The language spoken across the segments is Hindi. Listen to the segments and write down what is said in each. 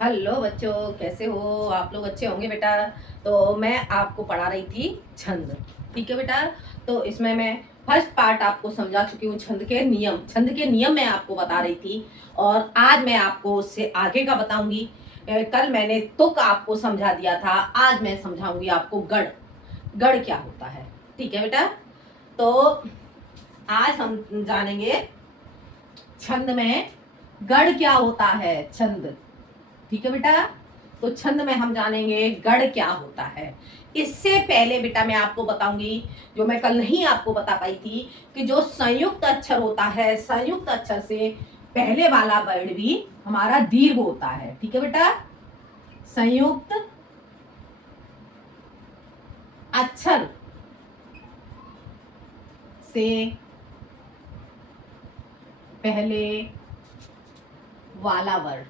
हेलो बच्चों, कैसे हो आप लोग? अच्छे होंगे बेटा। तो मैं आपको पढ़ा रही थी छंद। ठीक है बेटा। तो इसमें मैं फर्स्ट पार्ट आपको समझा चुकी हूँ। छंद के नियम मैं आपको बता रही थी। और आज मैं आपको उससे आगे का बताऊंगी। कल मैंने तुक आपको समझा दिया था, आज मैं समझाऊंगी आपको गढ़। गढ़ क्या होता है? ठीक है बेटा। तो आज हम जानेंगे छंद में गढ़ क्या होता है। छंद, ठीक है बेटा। तो छंद में हम जानेंगे गढ़ क्या होता है। इससे पहले बेटा मैं आपको बताऊंगी, जो मैं कल नहीं आपको बता पाई थी, कि जो संयुक्त अक्षर होता है, संयुक्त अक्षर से पहले वाला वर्ड भी हमारा दीर्घ होता है। ठीक है बेटा। संयुक्त अक्षर से पहले वाला वर्ड,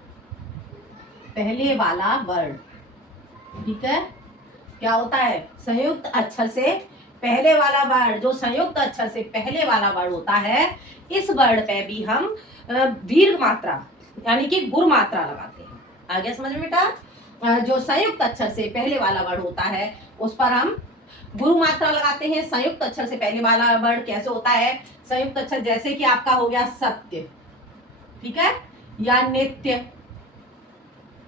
पहले वाला वर्ड, ठीक है, क्या होता है? संयुक्त अक्षर से पहले वाला वर्ड। जो संयुक्त अक्षर से पहले वाला वर्ड होता है, इस वर्ड पे भी हम दीर्घ मात्रा यानी कि गुर मात्रा लगाते हैं। आ गया समझ में बेटा? जो संयुक्त अक्षर से पहले वाला वर्ड होता है, उस पर हम गुरु मात्रा लगाते हैं। संयुक्त अक्षर से पहले वाला वर्ड कैसे होता है? संयुक्त अक्षर जैसे कि आपका हो गया सत्य, ठीक है, या नित्य,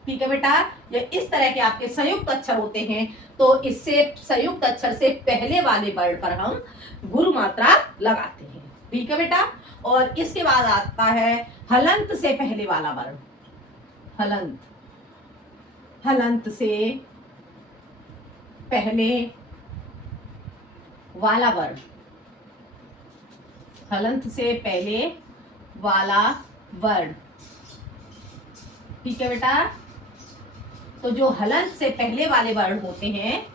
ठीक है बेटा। ये इस तरह के आपके संयुक्त अक्षर होते हैं। तो इससे संयुक्त अक्षर से पहले वाले वर्ड पर हम गुरु मात्रा लगाते हैं। ठीक है बेटा। और इसके बाद आता है हलंत से पहले वाला वर्ड। हलंत, हलंत से पहले वाला वर्ड, हलंत से पहले वाला वर्ड, ठीक है बेटा। तो जो हलंत से पहले वाले वर्ड होते हैं,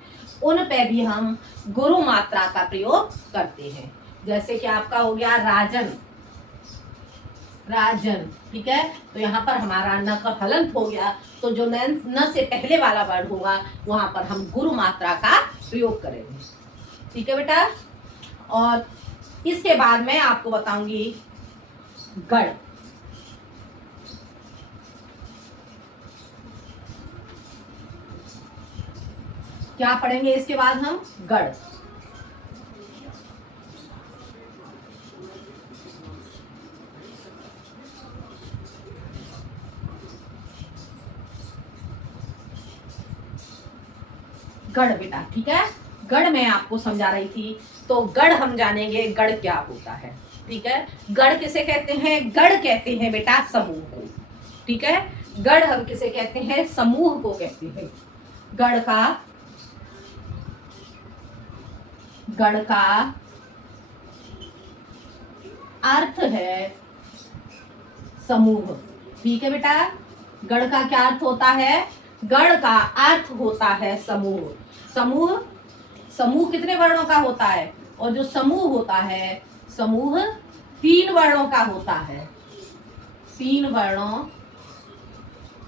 उन पे भी हम गुरु मात्रा का प्रयोग करते हैं। जैसे कि आपका हो गया राजन, राजन, ठीक है। तो यहाँ पर हमारा न का हलंत हो गया, तो जो न से पहले वाला वर्ड होगा, वहां पर हम गुरु मात्रा का प्रयोग करेंगे। ठीक है बेटा। और इसके बाद मैं आपको बताऊंगी गढ़। क्या पढ़ेंगे इसके बाद हम? गढ़। गढ़ बेटा, ठीक है। गढ़ मैं आपको समझा रही थी। तो गढ़ हम जानेंगे गढ़ क्या होता है। ठीक है। गढ़ किसे कहते हैं? गढ़ कहते हैं बेटा समूह को। ठीक है। गढ़ हम किसे कहते हैं? समूह को कहते हैं। गढ़ का, गढ़ का अर्थ है समूह। ठीक है बेटा। गढ़ का क्या अर्थ होता है? गढ़ का अर्थ होता है समूह। समूह, समूह कितने वर्णों का होता है? और जो समूह होता है, समूह 3 वर्णों का होता है। 3 वर्णों,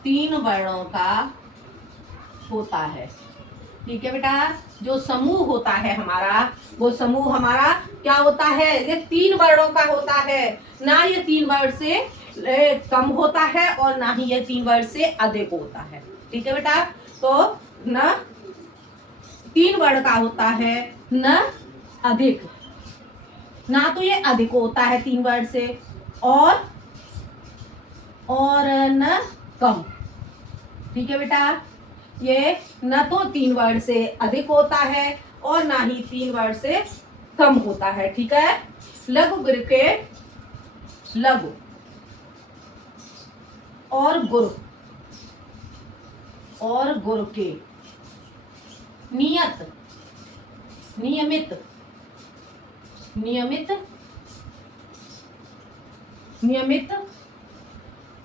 3 वर्णों का होता है। ठीक है बेटा। जो समूह होता है हमारा, वो समूह हमारा क्या होता है? ये 3 वर्णों का होता है। ना ये 3 वर्ड से कम होता है, और ना ही ये 3 वर्ड से अधिक होता है। ठीक है बेटा। तो न 3 वर्ड का होता है, न अधिक, ना तो ये अधिक होता है 3 वर्ड से, और न कम। ठीक है बेटा। ये न तो 3 वर्ड से अधिक होता है, और ना ही 3 वर्ड से कम होता है। ठीक है। लघु गुरु के, लघु और गुरु, और गुरु के नियत, नियमित, नियमित, नियमित,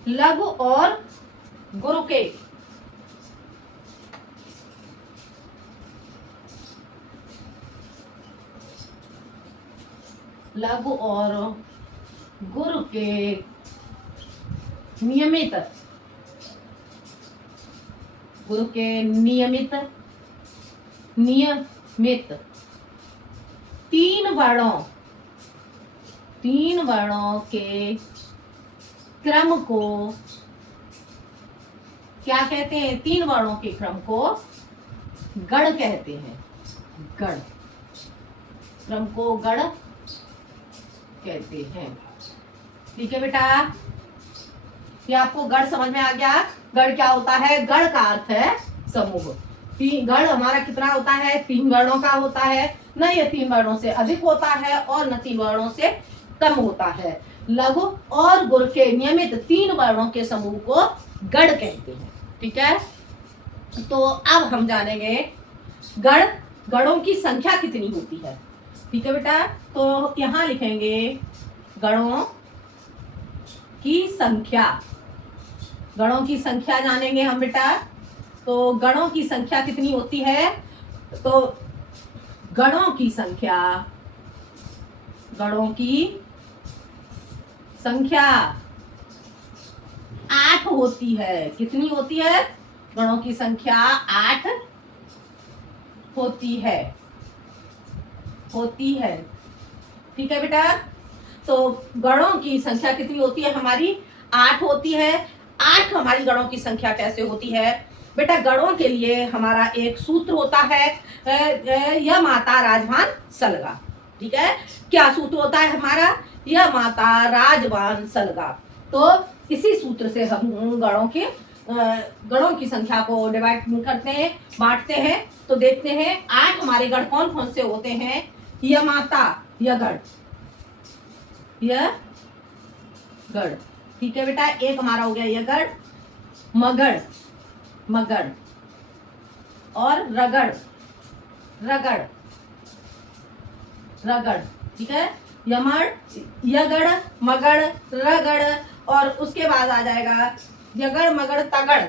लघु और गुरु के, लघु और गुरु के नियमित, गुरु के नियमित, नियमित 3 वर्णों, 3 वर्णों के क्रम को क्या कहते हैं? 3 वर्णों के क्रम को गण कहते हैं। गण, क्रम को गण कहते हैं। ठीक है बेटा, ये आपको गण समझ में आ गया? गण क्या होता है? गण का अर्थ है समूह। गण हमारा कितना होता है? 3 वर्णों का होता है। न ये 3 वर्णों से अधिक होता है और न 3 वर्णों से कम होता है। लघु और गुर के नियमित 3 वर्णों के समूह को गण कहते हैं। ठीक है, तो अब हम जानेंगे गणों की संख्या कितनी होती है। ठीक है बेटा, तो यहां लिखेंगे गणों की संख्या। गणों की संख्या जानेंगे हम बेटा। तो गणों की संख्या कितनी होती है? तो गणों की संख्या 8 होती है। कितनी होती है? गणों की संख्या 8 होती है। ठीक है बेटा, तो गणों की संख्या कितनी होती है? हमारी 8 होती है। 8 हमारी गणों की संख्या कैसे होती है बेटा? गणों के लिए हमारा एक सूत्र होता है, यह माता राजवान सलगा। ठीक है, क्या सूत्र होता है हमारा? यह माता राजवान सलगा। तो इसी सूत्र से हम गणों की संख्या को डिवाइड करते हैं, बांटते हैं। तो देखते हैं 8 हमारे गण कौन कौन से होते हैं? यह माता, यह गण, यह गण। ठीक है बेटा, एक हमारा हो गया यह गण, मगड़ और रगड़। ठीक है, यगड़, मगड़, रगड़, और उसके बाद आ जाएगा यगड़, मगड़, तगड़,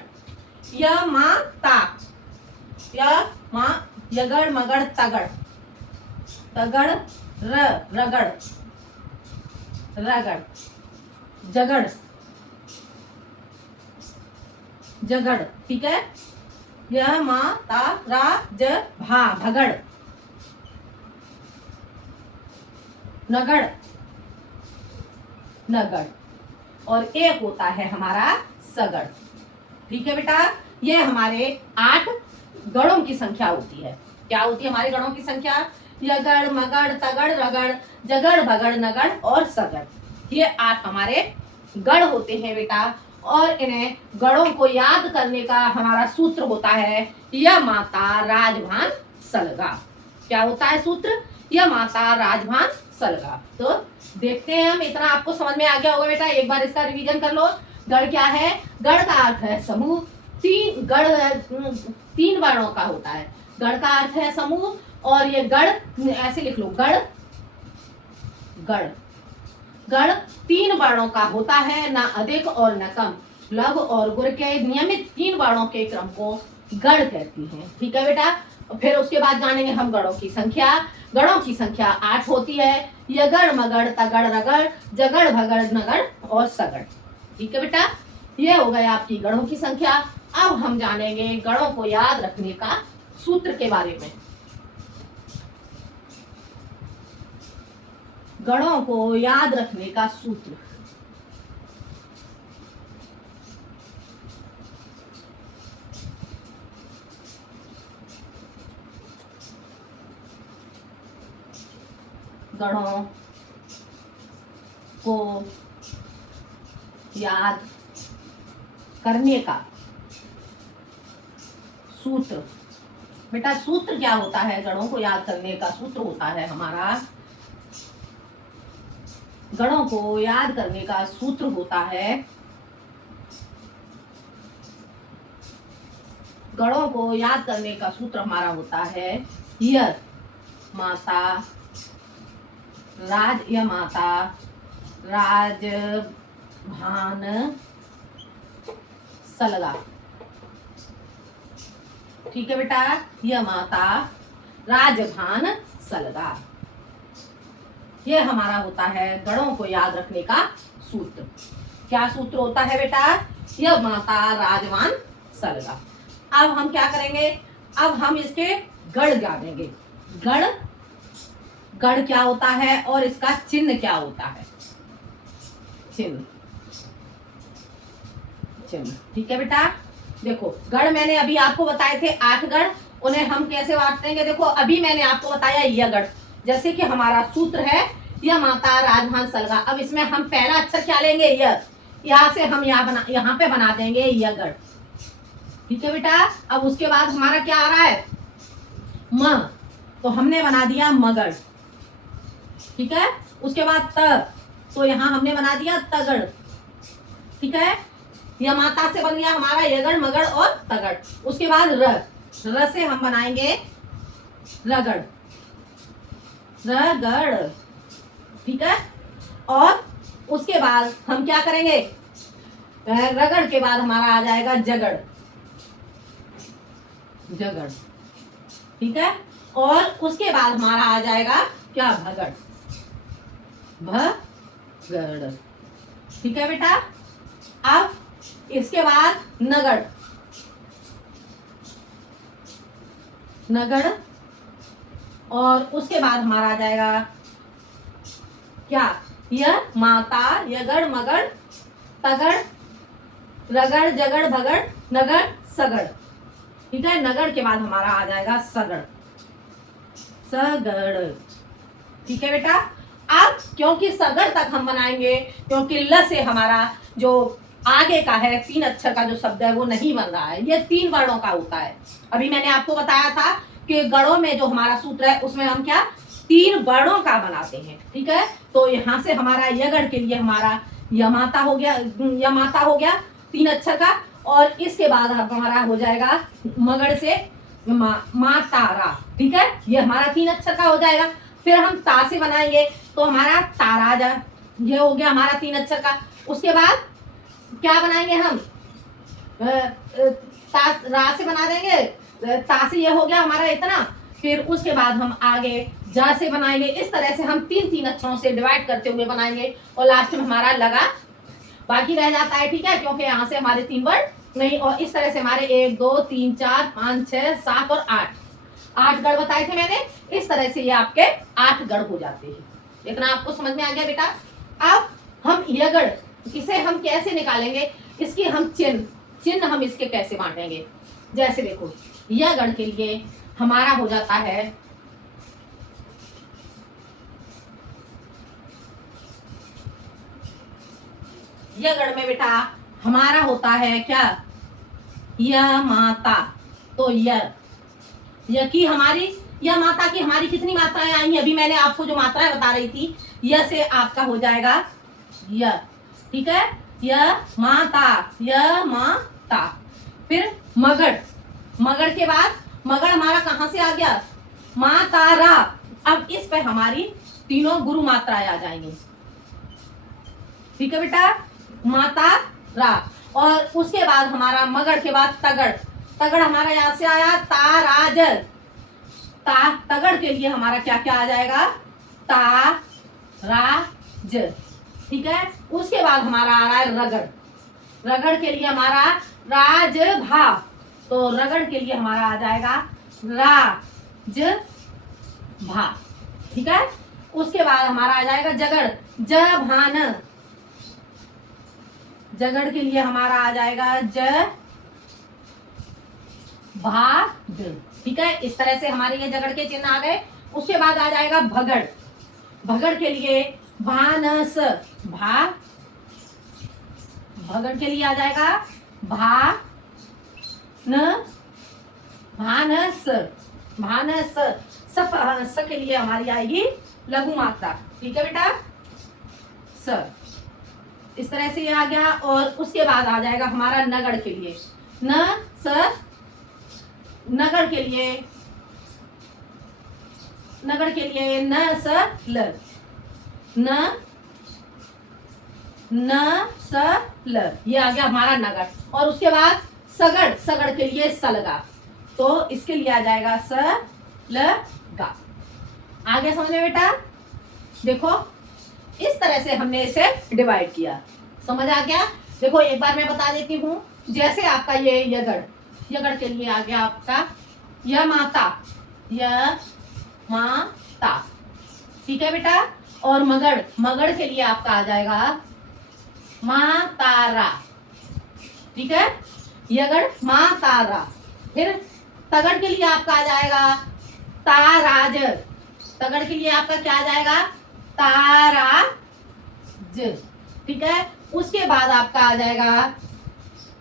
यगड़, मगड़, तगड़, रगड़, जगड़। ठीक है, यह माता राज भा भगड़, नगड़, और एक होता है हमारा सगड़। ठीक है बेटा, ये हमारे 8 गणों की संख्या होती है। क्या होती है हमारे गणों की संख्या? यगड़, मगड़, तगड़, रगड़, जगड़, भगड़, नगड़ और सगड़। ये 8 हमारे गण होते हैं बेटा। और इन्हें गणों को याद करने का हमारा सूत्र होता है यह माता राजभान सलगा। क्या होता है सूत्र? यह माता राजभान सलगा। तो देखते हैं हम, इतना आपको समझ में आ गया होगा बेटा। एक बार इसका रिवीजन कर लो। गण क्या है? गण का अर्थ है समूह। 3 वर्णों का होता है। गण का अर्थ है समूह, और ये गण ऐसे लिख लो, गण 3 वर्णों का होता है, ना अधिक और न कम। लघु और गुर के नियमित 3 वर्णों के क्रम को गण कहती हैं। ठीक है बेटा, फिर उसके बाद जानेंगे हम गणों की संख्या। गणों की संख्या 8 होती है। यगड़, मगड़, तगड़, रगड़, जगड़, भगड़, नगड़ और सगड़। ठीक है बेटा, ये हो गए आपकी गणों की संख्या। अब हम जानेंगे गणों को याद रखने का सूत्र के बारे में। गणों को याद रखने का सूत्र। गणों को याद करने का सूत्र। बेटा सूत्र क्या होता है? गणों को याद करने का सूत्र होता है हमारा, गणों को याद करने का सूत्र होता है, गणों को याद करने का सूत्र हमारा होता है यह माता राजभान सलगा। ठीक है बेटा, यह माता राजभान सलगा। ये हमारा होता है गणों को याद रखने का सूत्र। क्या सूत्र होता है बेटा? यह माता राजवान सलगा। अब हम क्या करेंगे? अब हम इसके गण जानेंगे। गण क्या होता है और इसका चिन्ह क्या होता है? चिन्ह। ठीक है बेटा, देखो गढ़ मैंने अभी आपको बताए थे 8 गढ़, उन्हें हम कैसे बांटेंगे। देखो अभी मैंने आपको बताया य गढ़, जैसे कि हमारा सूत्र है य माता राजधान सलगा। अब इसमें हम पहला अक्षर क्या लेंगे, य, यहाँ से हम यहाँ पे बना देंगे य गढ़। ठीक है बेटा। अब उसके बाद हमारा क्या आ रहा है, म, तो हमने बना दिया मगड़। ठीक है। उसके बाद त, तो यहाँ हमने बना दिया तगड़। ठीक है। यह माता से बन गया हमारा यगड़ मगड़ और तगड़। उसके बाद र, र से हम बनाएंगे रगड़, रगड़। ठीक है। और उसके बाद हम क्या करेंगे, रगड़ के बाद हमारा आ जाएगा जगड़, जगड़। ठीक है। और उसके बाद हमारा आ जाएगा क्या, भगड़, भगड़। ठीक है बेटा। अब इसके बाद नगड़, नगड़। और उसके बाद हमारा आ जाएगा क्या, यह माता यगड़ मगड़ तगड़ रगड़ जगड़ भगड़ नगड़ सगड़। ठीक है। नगड़ के बाद हमारा आ जाएगा सगड़, सगड़। ठीक है बेटा। अब क्योंकि सगड़ तक हम बनाएंगे, क्योंकि ल से हमारा जो आगे का है 3 अक्षर का जो शब्द है वो नहीं बन रहा है, ये 3 वर्णों का होता है। अभी मैंने आपको बताया था कि गणों में जो हमारा सूत्र है उसमें हम क्या 3 वर्णों का बनाते हैं। ठीक है। तो यहाँ से हमारा यगड़ के लिए हमारा यमाता हो गया, यमाता हो गया 3 अक्षर का। और इसके बाद हमारा हो जाएगा मगड़ से मातारा। ठीक है। ये हमारा 3 अक्षर का हो जाएगा। फिर हम ता से बनाएंगे तो हमारा ताराजा, ये हो गया हमारा 3 अक्षर का। उसके बाद क्या बनाएंगे हम, रा से बना देंगे, ता से ये हो गया हमारा इतना। फिर उसके बाद हम आगे जा से बनाएंगे। इस तरह से हम 3-3 अक्षरों से डिवाइड करते हुए बनाएंगे और लास्ट में हमारा लगा बाकी रह जाता है। ठीक है। क्योंकि यहाँ से हमारे 3 वर्ड नहीं, और इस तरह से हमारे 1 2 3 4 5 6 7 और 8 गढ़ बताए थे मैंने। इस तरह से ये आपके 8 गढ़ हो जाते हैं। इतना आपको समझ में आ गया बेटा। अब हम ये गढ़, इसे हम कैसे निकालेंगे, इसकी हम चिन्ह हम इसके कैसे बांटेंगे। जैसे देखो यह गढ़ के लिए हमारा हो जाता है यह गढ़ में बेटा हमारा होता है क्या, यह माता। तो यह की हमारी, यह माता की हमारी कितनी मात्राएं आई हैं, अभी मैंने आपको जो मात्राएं बता रही थी, यह से आपका हो जाएगा यह। ठीक है। यह माता, यह माता। फिर मगड़, मगड़ के बाद मगड़ हमारा कहां से आ गया, मातारा। अब इस पे हमारी तीनों गुरु मात्राएं आ जाएंगी। ठीक है बेटा, माता रा। और उसके बाद हमारा मगड़ के बाद तगड़, तगड़ हमारा यहां से आया ताराज, तगड़ के लिए हमारा क्या क्या आ जाएगा, ताराज। ठीक है। उसके बाद हमारा आ रहा है रगड़, रगड़ के लिए हमारा राजभा। तो रगड़ के लिए हमारा आ जाएगा राजभा। ठीक है। उसके बाद हमारा आ जाएगा जगड़, जभान। जगड़ के लिए हमारा आ जाएगा भाग। ठीक है। इस तरह से हमारे ये जगड़ के चिन्ह आ गए। उसके बाद आ जाएगा भगड़, भगड़ के लिए भानस, भा। भगड़ के लिए आ जाएगा भा न, भानस, भानस। स के लिए हमारी आएगी लघु मात्रा। ठीक है बेटा, स। इस तरह से ये आ गया। और उसके बाद आ जाएगा हमारा नगड़ के लिए न स, नगड़ के लिए, नगड़ के लिए न स ल, न स ल, ये आ गया हमारा नगड़। और उसके बाद सगड़, सगड़ के लिए सलगा। तो इसके लिए आ जाएगा स ल गा। आ गया समझ में बेटा। देखो इस तरह से हमने इसे डिवाइड किया, समझ आ गया। देखो एक बार मैं बता देती हूँ। जैसे आपका ये यगड़, यगड़ के लिए आ गया आपका य माता, य माता। ठीक है बेटा। और मगड़, मगड़ के लिए आपका आ जाएगा मातारा। ठीक है। यगड़ मा तारा। फिर तगड़ के लिए आपका आ जाएगा ताराज। तगड़ के लिए आपका क्या आ जाएगा ताराज। ठीक है। उसके बाद आपका आ जाएगा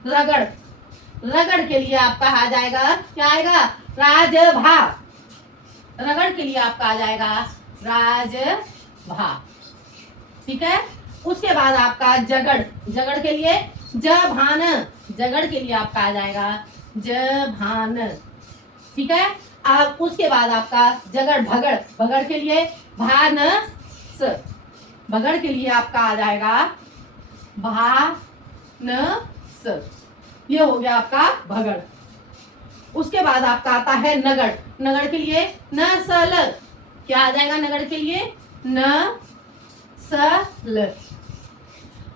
रगड़। रगड़ के लिए आपका आ जाएगा क्या आएगा राजभा। रगड़ के लिए आपका आ जाएगा राजभा। ठीक है। उसके बाद आपका जगड़। जगड़ के लिए जभान। जगड़ के लिए आपका आ जाएगा जभान। ठीक है। अब उसके बाद आपका जगड़ भगड़। भगड़ के लिए भानस। भगड़ के लिए आपका आ जाएगा भानस। ये हो गया आपका भगड़। उसके बाद आपका आता है नगड़। नगड़ के लिए नसल। क्या आ जाएगा नगड़ के लिए नसल।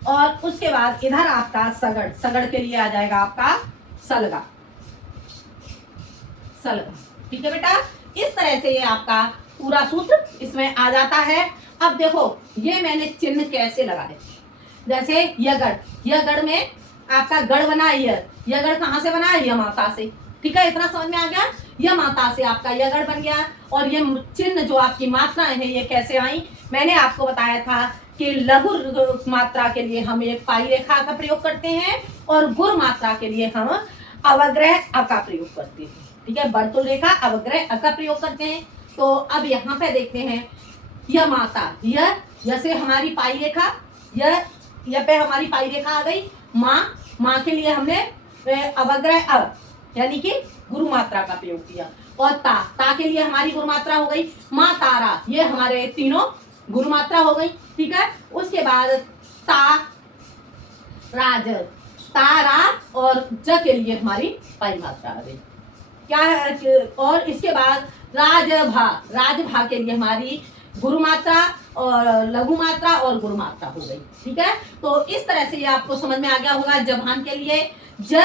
और उसके बाद इधर आपका सगड़। सगड़ के लिए आ जाएगा आपका सलगा। सलगा। ठीक है बेटा। इस तरह से ये आपका पूरा सूत्र इसमें आ जाता है। अब देखो ये मैंने चिन्ह कैसे लगाए। जैसे यगड़। यगड़ में आपका गढ़ बना यगड़ कहाँ से बना है यमाता से। ठीक है। इतना समझ में आ गया। यमाता से आपका यगड़ बन गया। और ये चिन्ह जो आपकी मात्राएं हैं ये कैसे आई मैंने आपको बताया था कि लघु मात्रा के लिए हम एक पाई रेखा का प्रयोग करते हैं और गुर मात्रा के लिए हम अवग्रह अ का प्रयोग करते हैं। ठीक है। वर्तुल रेखा अवग्रह अ का प्रयोग करते हैं। तो अब यहाँ पे देखते हैं यह माता यह से हमारी पाई रेखा यह पे हमारी पाई रेखा आ गई। माँ के लिए हमने अवग्रह अ यानी कि गुरु मात्रा का प्रयोग किया। और ता के लिए हमारी गुरु मात्रा हो गई माँ तारा। ये हमारे तीनों गुरु मात्रा हो गई। ठीक है। उसके बाद ता राज। तारा और ज के लिए हमारी पाई मात्रा आ गई। क्या है। और इसके बाद राजभा। राजभा के लिए हमारी गुरु मात्रा और लघु मात्रा और गुरु मात्रा हो गई। ठीक है। तो इस तरह से ये आपको समझ में आ गया होगा। जभान के लिए ज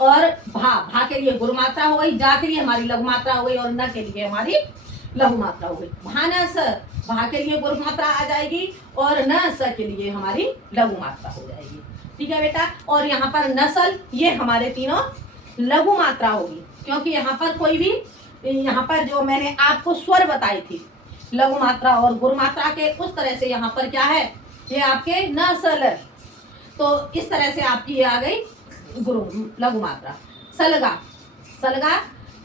और भा के लिए गुरु मात्रा हो गई। जा के लिए हमारी लघु मात्रा हो गई और न के लिए हमारी लघु मात्रा हो गई। भानस। भा के लिए गुरु मात्रा आ जाएगी और न स के लिए हमारी लघु मात्रा हो जाएगी। ठीक है बेटा। और यहाँ पर नसल ये हमारे तीनों लघु मात्रा होगी क्योंकि यहाँ पर कोई भी यहाँ पर जो मैंने आपको स्वर बताई थी लघु मात्रा और गुरु मात्रा के उस तरह से यहाँ पर क्या है ये आपके नसल। तो इस तरह से आपकी आ गई गुरु लघु मात्रा। सलगा। सलगा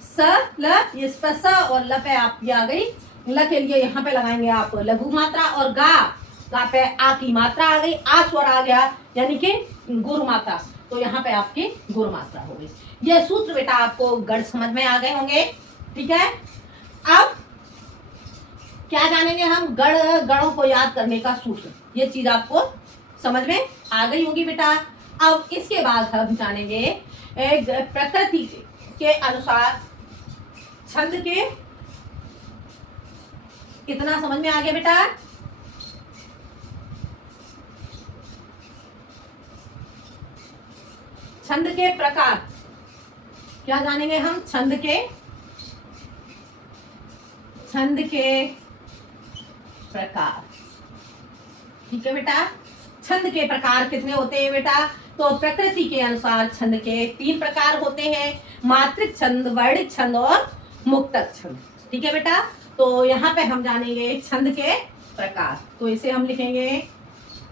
स ल इस पर स और ल पे आपकी आ गई। ल के लिए यहाँ पे लगाएंगे आप लघु मात्रा और गा पे आ की मात्रा आ गई। आ स्वर आ गया यानी कि गुरु मात्रा। तो यहाँ पे आपकी गुरु मात्रा हो गई। यह सूत्र बेटा आपको गढ़ समझ में आ गए होंगे। ठीक है। अब क्या जानेंगे हम गढ़ों को याद करने का सूत्र। ये चीज आपको समझ में आ गई होगी बेटा। अब इसके बाद हम जानेंगे प्रकृति के अनुसार छंद के। कितना समझ में आ गया बेटा। छंद के प्रकार क्या जानेंगे हम। छंद के प्रकार। ठीक है बेटा। छंद के प्रकार कितने होते हैं बेटा। तो प्रकृति के अनुसार छंद के 3 प्रकार होते हैं। मात्रिक छंद वर्णिक छंद और मुक्तक छंद। ठीक है बेटा। तो यहाँ पे हम जानेंगे छंद के प्रकार। तो इसे हम लिखेंगे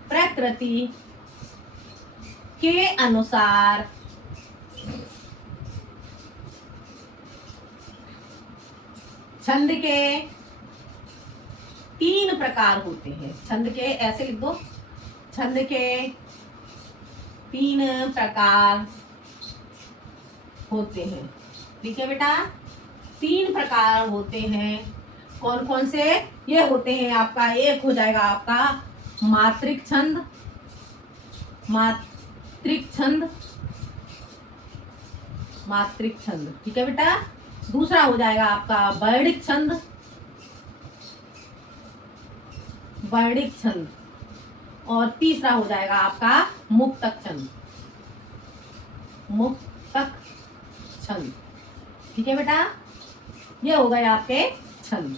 प्रकृति के अनुसार छंद के 3 प्रकार होते हैं। छंद के ऐसे लिख दो। छंद के 3 प्रकार होते हैं। ठीक है बेटा। 3 प्रकार होते हैं। कौन कौन से ये होते हैं आपका। एक हो जाएगा आपका मात्रिक छंद। मात्रिक छंद। मात्रिक छंद। ठीक है बेटा। दूसरा हो जाएगा आपका वर्णिक छंद। वर्णिक छंद। और तीसरा हो जाएगा आपका मुक्तक छंद। मुक्तक छंद। ठीक है बेटा। ये हो गए आपके छंद।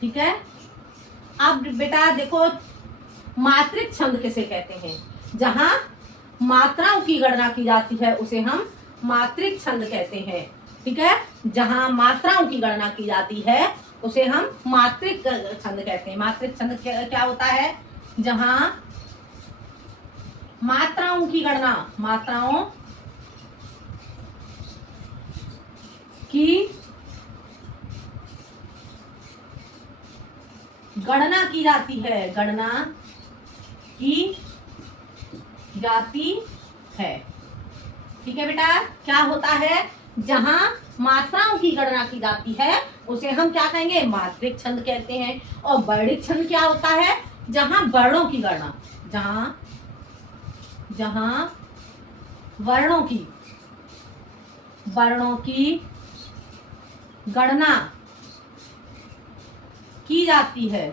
ठीक है। अब बेटा देखो मात्रिक छंद किसे कहते हैं। जहां मात्राओं की गणना की जाती है उसे हम मात्रिक छंद कहते हैं। ठीक है, जहां मात्राओं की गणना की जाती है उसे हम मात्रिक छंद कहते हैं। मात्रिक छंद क्या होता है? जहां मात्राओं की गणना, मात्राओं की गणना की जाती है, गणना की जाती है। ठीक है बेटा, क्या होता है? जहां मात्राओं की गणना की जाती है उसे हम क्या कहेंगे? मात्रिक छंद कहते हैं। और वर्णिक छंद क्या होता है? जहां वर्णों की गणना, जहां वर्णों की गणना की जाती है,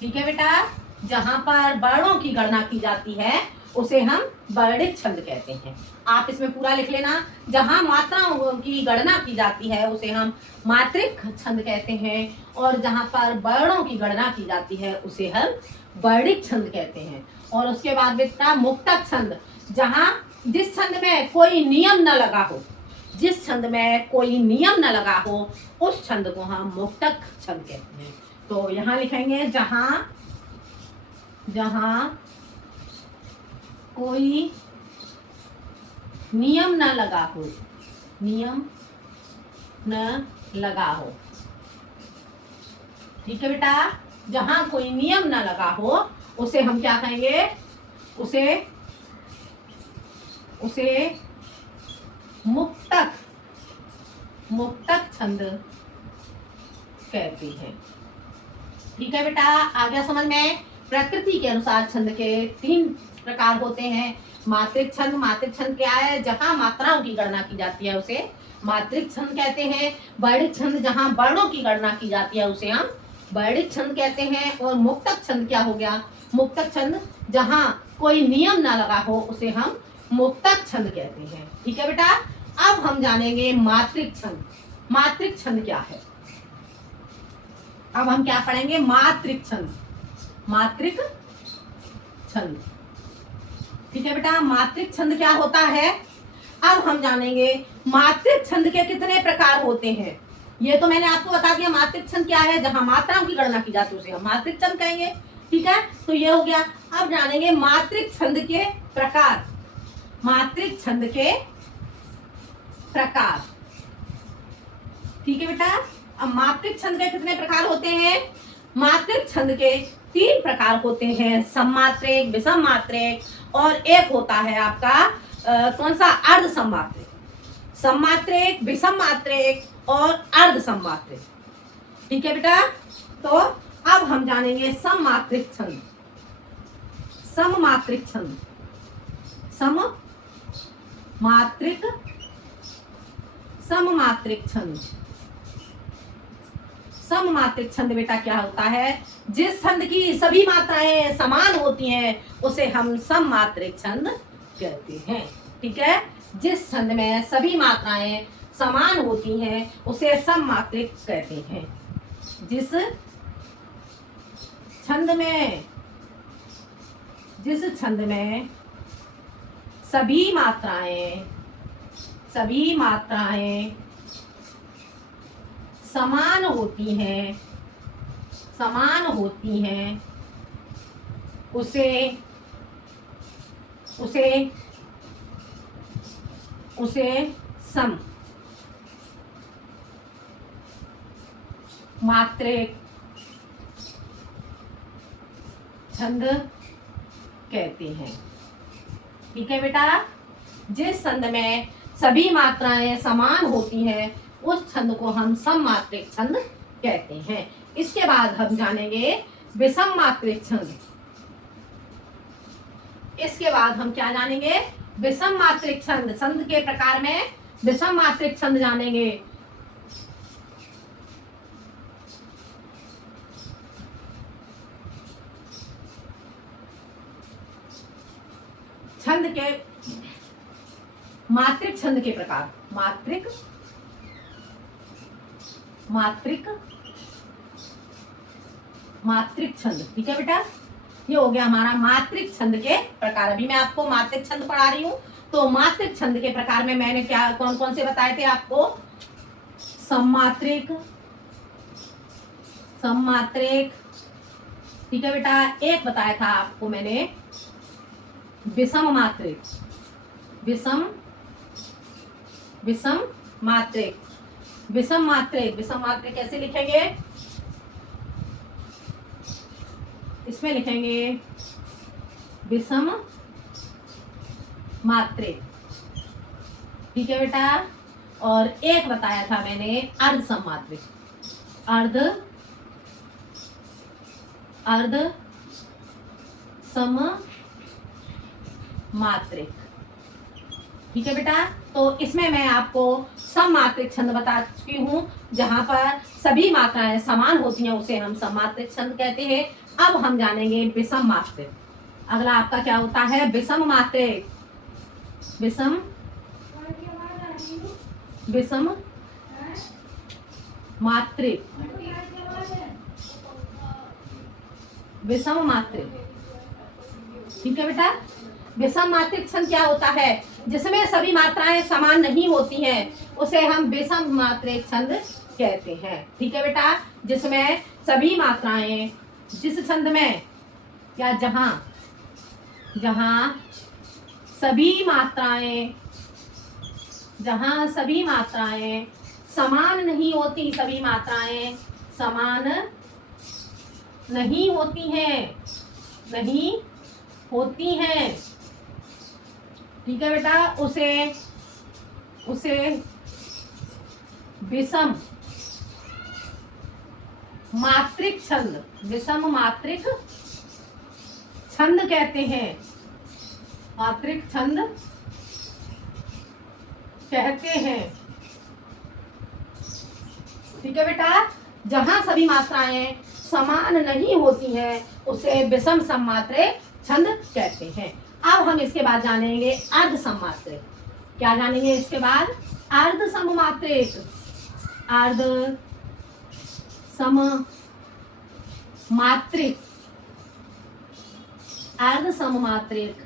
ठीक है बेटा, जहां पर वर्णों की गणना की जाती है उसे हम वर्णिक छंद कहते हैं। आप इसमें पूरा लिख लेना। जहां मात्राओं की गणना की जाती है उसे हम मात्रिक छंद कहते हैं, और जहां पर वर्णों की गणना की जाती है उसे हम वर्णिक छंद कहते हैं। और उसके बाद बेटा मुक्तक छंद, जहां जिस छंद में कोई नियम न लगा हो, जिस छंद में कोई नियम न लगा हो उस छंद को हम मुक्तक छंद कहते हैं। तो यहां लिखेंगे जहां कोई नियम न लगा हो, ठीक है बेटा, जहां कोई नियम न लगा हो उसे हम क्या कहेंगे? उसे मुक्तक छंद कहते हैं। ठीक है बेटा, आ गया समझ में? प्रकृति के अनुसार छंद के 3 प्रकार होते हैं। मात्रिक छंद क्या है? जहां मात्राओं की गणना की जाती है उसे मात्रिक छंद कहते हैं। वर्णिक छंद जहां वर्णों की गणना की जाती है उसे हम वर्णिक छंद कहते हैं। और मुक्तक छंद क्या हो गया? मुक्तक छंद जहां कोई नियम ना लगा हो उसे हम मुक्तक छंद कहते हैं। ठीक है बेटा, अब हम जानेंगे मात्रिक छंद। मात्रिक छंद क्या है? अब हम क्या पढ़ेंगे? मात्रिक छंद। ठीक है बेटा, मात्रिक छंद क्या होता है? अब हम जानेंगे मात्रिक छंद के कितने प्रकार होते हैं। ये तो मैंने आपको बता दिया मात्रिक छंद क्या है। जहां मात्राओं की गणना की जाती है उसे हम मात्रिक छंद कहेंगे। ठीक है, तो ये हो गया। अब जानेंगे मात्रिक छंद के प्रकार। मात्रिक छंद के प्रकार, ठीक है बेटा। अब मात्रिक छंद के कितने प्रकार होते हैं? मात्रिक छंद के 3 प्रकार होते हैं, सममात्रिक, विषम मात्रिक और एक होता है आपका कौन सा? अर्ध सममात्रिक। सममात्रिक, विषम मात्रिक और अर्ध सममात्रिक। ठीक है बेटा, तो अब हम जानेंगे सममात्रिक छंद। सममात्रिक छंद, सममात्रिक छंद। सममात्रिक छंद बेटा क्या होता है? जिस छंद की सभी मात्राएं समान होती हैं उसे हम सममात्रिक छंद कहते हैं। ठीक है, जिस छंद में सभी मात्राएं समान होती हैं उसे सममात्रिक कहते हैं। जिस छंद में सभी मात्राएं समान होती हैं उसे सम मात्रिक छंद कहते हैं। ठीक है बेटा, जिस छंद में सभी मात्राएं समान होती हैं उस छंद को हम सममात्रिक छंद कहते हैं। इसके बाद हम जानेंगे विषम मात्रिक छंद। इसके बाद हम क्या जानेंगे? विषम मात्रिक छंद। छंद के प्रकार में विषम मात्रिक छंद जानेंगे। छंद के मात्रिक छंद के प्रकार। मात्रिक छंद। ठीक है बेटा, ये हो गया हमारा मात्रिक छंद के प्रकार। अभी मैं आपको मात्रिक छंद पढ़ा रही हूँ। तो मात्रिक छंद के प्रकार में मैंने क्या कौन कौन से बताए थे आपको? सममात्रिक, सममात्रिक, ठीक है बेटा। एक बताया था आपको मैंने विषम मात्रिक, विषम विषम मात्रिक। विषम मात्रिक, विषम मात्रिक कैसे लिखेंगे? इसमें लिखेंगे विषम मात्रिक, ठीक है बेटा। और एक बताया था मैंने अर्ध सममात्रिक, अर्ध अर्ध सम मात्रिक, ठीक है बेटा। तो इसमें मैं आपको सममात्रिक छंद बता चुकी हूँ, जहां पर सभी मात्राएं समान होती हैं उसे हम सममात्रिक छंद कहते हैं। अब हम जानेंगे विषम मात्रिक। अगला आपका क्या होता है? विषम मात्रिक। विषम विषम मात्रिक, विषम मात्रिक, ठीक है बेटा। विषम मात्रिक छंद क्या होता है? जिसमें सभी मात्राएं समान नहीं होती हैं उसे हम विषम मात्रिक छंद कहते हैं, ठीक है बेटा। जिसमें सभी मात्राएं, जिस छंद में या जहां जहां सभी मात्राएं, जहां सभी मात्राएं समान नहीं होती, सभी मात्राएं समान नहीं होती हैं, नहीं होती हैं, ठीक है बेटा। उसे उसे विषम मात्रिक छंद, विषम मात्रिक छंद कहते हैं, मात्रिक छंद कहते हैं, ठीक है बेटा। जहां सभी मात्राएं समान नहीं होती हैं उसे विषम सममात्रिक छंद कहते हैं। अब हम इसके बाद जानेंगे अर्ध सममात्रिक। क्या जानेंगे इसके बाद? अर्ध सममात्रिक, अर्ध सममात्रिक, अर्ध सममात्रिक,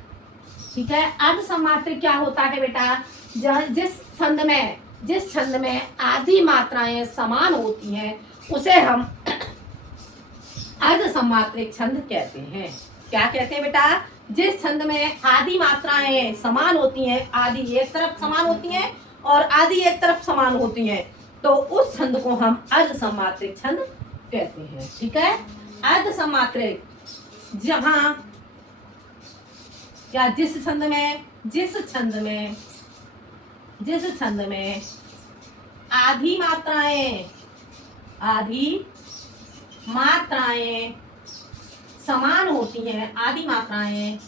ठीक है। अर्ध सममात्रिक क्या होता है बेटा? जिस छंद में आधी मात्राएं समान होती हैं उसे हम अर्ध सममात्रिक छंद कहते हैं। क्या कहते हैं बेटा? जिस छंद में आधी मात्राएं समान होती हैं, आधी एक तरफ समान होती हैं और आधी एक तरफ समान होती हैं, तो उस छंद को हम अर्ध सममात्रिक छंद कहते हैं, ठीक है। अर्ध सममात्रिक जहां या जिस छंद में आधी मात्राएं समान होती हैं, आधी मात्राएं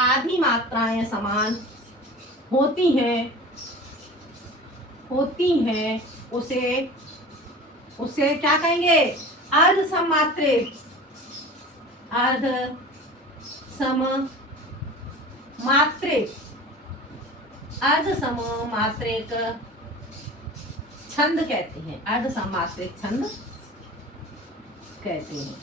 आधी मात्राएं समान होती हैं उसे क्या कहेंगे? अर्ध सममात्रिक, अर्ध सममात्रिक, अर्ध सममात्रिक छंद कहते हैं, अर्ध सममात्रिक छंद कहते हैं,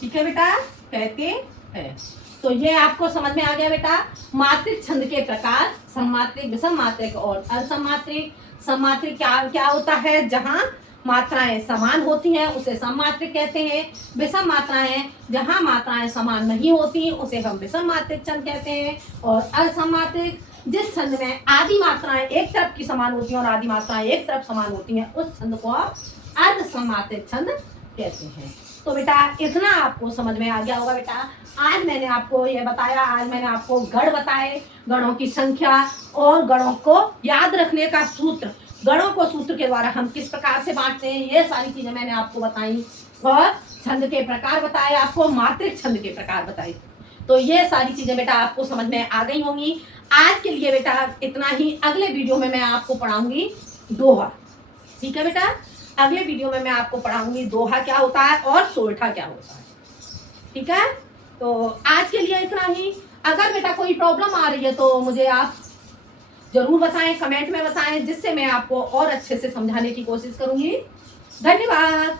ठीक है बेटा, कहते हैं। तो ये आपको समझ में आ गया बेटा। मात्रिक छंद के प्रकार सममात्रिक, विषम मात्रिक और अर्ध सममात्रिक। सममात्रिक क्या होता है? जहां मात्राएं समान होती हैं उसे सममात्रिक कहते हैं। विषम मात्राएं, जहां मात्राएं समान नहीं होती उसे हम विषम मात्रिक छंद कहते हैं। और अर्ध सममात्रिक, जिस छंद में आधी मात्राएं एक तरफ की समान होती हैं और आधी मात्राएं एक तरफ समान होती हैं उस छंद को आप अर्ध सममात्रिक छंद कहते हैं। तो बेटा इतना आपको समझ में आ गया होगा बेटा। आज मैंने आपको ये बताया, आज मैंने आपको गण बताए, गणों की संख्या और गणों को याद रखने का सूत्र, गणों को सूत्र के द्वारा हम किस प्रकार से बांटते हैं, ये सारी चीजें मैंने आपको बताई। और छंद के प्रकार बताए आपको, मात्रिक छंद के प्रकार बताए। तो ये सारी चीजें बेटा आपको समझ में आ गई होंगी। आज के लिए बेटा इतना ही। अगले वीडियो में मैं आपको पढ़ाऊंगी दोहा, ठीक है बेटा। अगले वीडियो में मैं आपको पढ़ाऊंगी दोहा क्या होता है और सोरठा क्या होता है, ठीक है। तो आज के लिए इतना ही। अगर बेटा कोई प्रॉब्लम आ रही है तो मुझे आप जरूर बताएं, कमेंट में बताएं, जिससे मैं आपको और अच्छे से समझाने की कोशिश करूंगी। धन्यवाद।